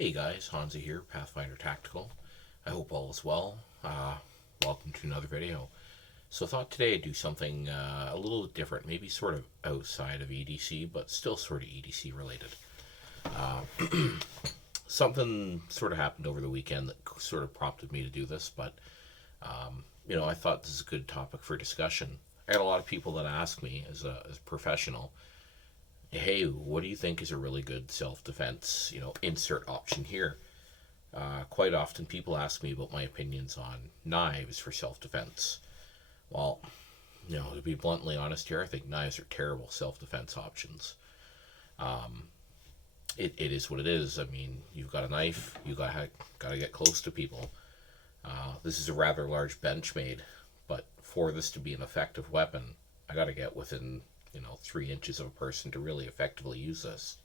Hey guys, Hansa here, Pathfinder Tactical. I hope all is well. Welcome to another video. So I thought today I'd do something a little different, maybe sort of outside of EDC, but still sort of EDC related. Something sort of happened over the weekend that sort of prompted me to do this, but I thought this is a good topic for discussion. I got a lot of people that ask me as a professional, hey, what do you think is a really good self-defense, insert option here? Quite often people ask me about my opinions on knives for self-defense. Well, to be bluntly honest here, I think knives are terrible self-defense options. It is what it is. I mean, you've got a knife, got to get close to people. This is a rather large bench made, but for this to be an effective weapon, I got to get within 3 inches of a person to really effectively use this.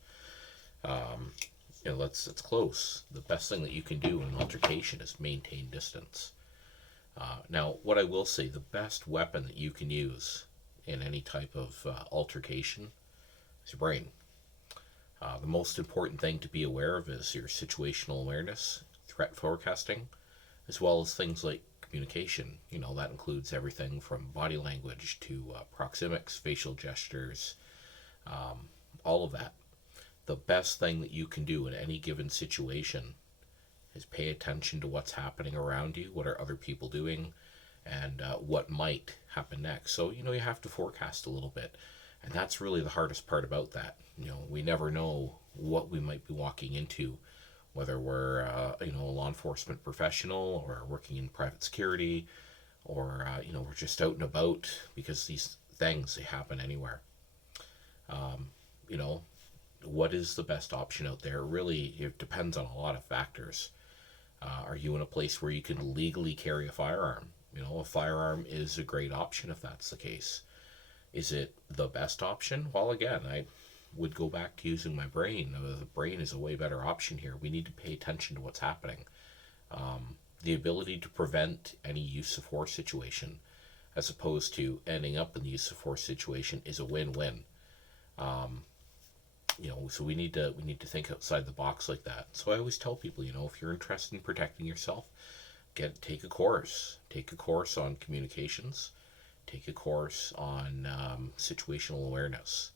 It's close. The best thing that you can do in an altercation is maintain distance. Now, what I will say, the best weapon that you can use in any type of altercation is your brain. The most important thing to be aware of is your situational awareness, threat forecasting, as well as things like communication. That includes everything from body language to proxemics, facial gestures, all of that. The best thing that you can do in any given situation is pay attention to what's happening around you, what are other people doing, and what might happen next. So, you have to forecast a little bit. And that's really the hardest part about that. We never know what we might be walking into, whether we're, a law enforcement professional or working in private security, or, we're just out and about, because these things, they happen anywhere. Um, you know, what is the best option out there? Really, it depends on a lot of factors. Are you in a place where you can legally carry a firearm? A firearm is a great option if that's the case. Is it the best option? Well, again, I would go back to using my brain. The brain is a way better option here. We need to pay attention to what's happening. The ability to prevent any use of force situation, as opposed to ending up in the use of force situation, is a win-win. Um, so we need to think outside the box like that. So I always tell people, if you're interested in protecting yourself, take a course on communications, take a course on situational awareness,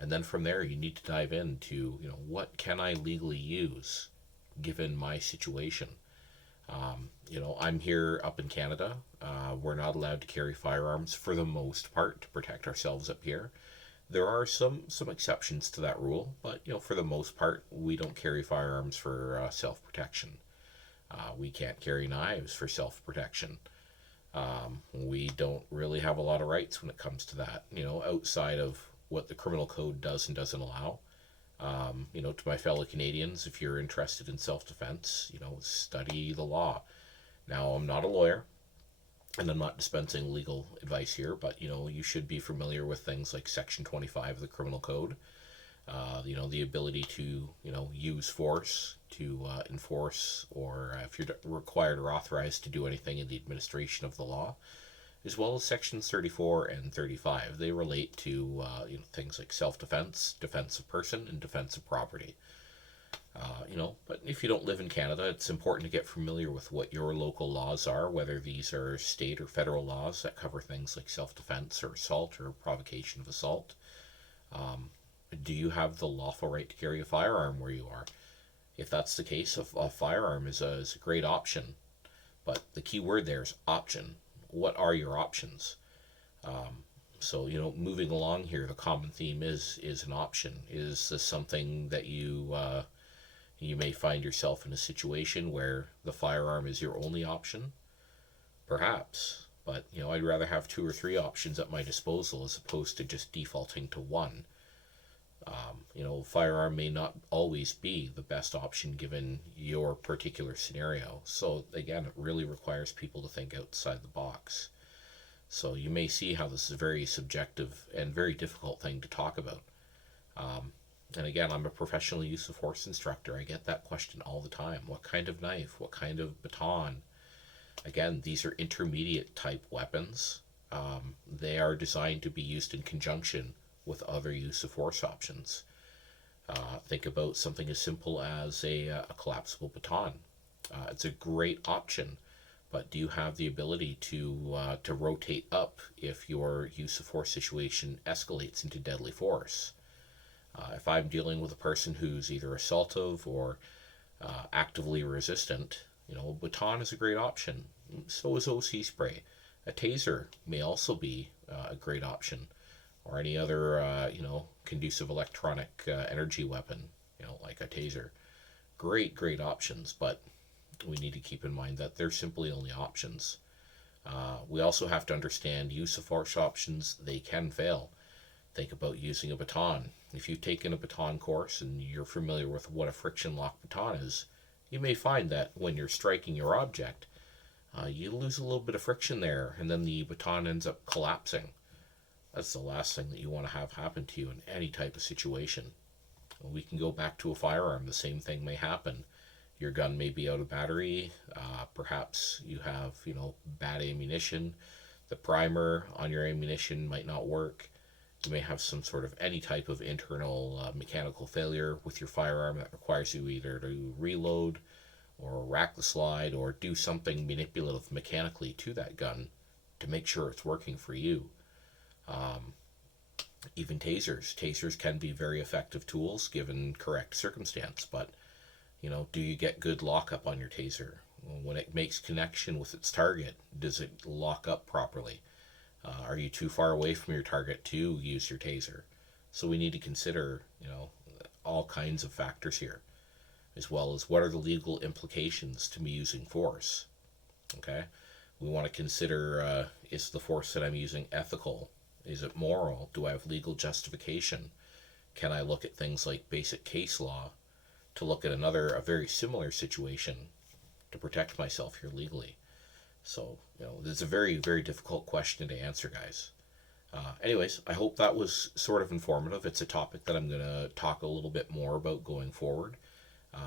and then from there you need to dive into what can I legally use given my situation. I'm here up in Canada. We're not allowed to carry firearms for the most part to protect ourselves up here. There are some exceptions to that rule, but for the most part, we don't carry firearms for self protection. We can't carry knives for self protection. We don't really have a lot of rights when it comes to that. Outside of what the criminal code does and doesn't allow. To my fellow Canadians, if you're interested in self defense, study the law. Now, I'm not a lawyer, and I'm not dispensing legal advice here, but you should be familiar with things like Section 25 of the Criminal Code. The ability to use force to enforce, or if you're required or authorized to do anything in the administration of the law, as well as sections 34 and 35. They relate to things like self-defense, defense of person, and defense of property. But if you don't live in Canada, it's important to get familiar with what your local laws are, whether these are state or federal laws that cover things like self-defense or assault or provocation of assault. Um, do you have the lawful right to carry a firearm where you are? If that's the case, a firearm is a great option. But the key word there is option. What are your options? Um, so, moving along here, the common theme is an option. Is this something that you may find yourself in a situation where the firearm is your only option? Perhaps. But, I'd rather have two or three options at my disposal as opposed to just defaulting to one. Firearm may not always be the best option given your particular scenario. So, again, it really requires people to think outside the box. So, you may see how this is a very subjective and very difficult thing to talk about. Um, and again, I'm a professional use of force instructor. I get that question all the time. What kind of knife? What kind of baton? Again, these are intermediate type weapons. They are designed to be used in conjunction with other use of force options. Think about something as simple as a collapsible baton. It's a great option, but do you have the ability to rotate up if your use of force situation escalates into deadly force? If I'm dealing with a person who's either assaultive or actively resistant, a baton is a great option. So is OC spray. A taser may also be a great option, or any other conducive electronic energy weapon, like a taser. Great options, but we need to keep in mind that they're simply only options. We also have to understand use of force options, they can fail. Think about using a baton. If you've taken a baton course and you're familiar with what a friction lock baton is, you may find that when you're striking your object, you lose a little bit of friction there, and then the baton ends up collapsing. That's the last thing that you want to have happen to you in any type of situation. We can go back to a firearm. The same thing may happen. Your gun may be out of battery. Perhaps you have, bad ammunition. The primer on your ammunition might not work. You may have some sort of any type of internal mechanical failure with your firearm that requires you either to reload or rack the slide or do something manipulative mechanically to that gun to make sure it's working for you. Even tasers can be very effective tools given correct circumstance, but do you get good lockup on your taser? When it makes connection with its target, does it lock up properly? Are you too far away from your target to use your taser? So we need to consider, all kinds of factors here, as well as what are the legal implications to me using force. Okay, we want to consider, is the force that I'm using ethical? Is it moral? Do I have legal justification? Can I look at things like basic case law to look at a very similar situation to protect myself here legally? So, it's a very, very difficult question to answer, guys. Anyways, I hope that was sort of informative. It's a topic that I'm going to talk a little bit more about going forward.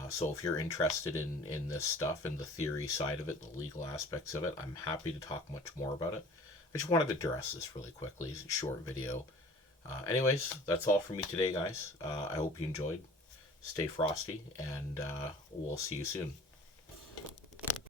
So if you're interested in this stuff and the theory side of it, the legal aspects of it, I'm happy to talk much more about it. I just wanted to address this really quickly. It's a short video. Anyways, that's all for me today, guys. I hope you enjoyed. Stay frosty, and we'll see you soon.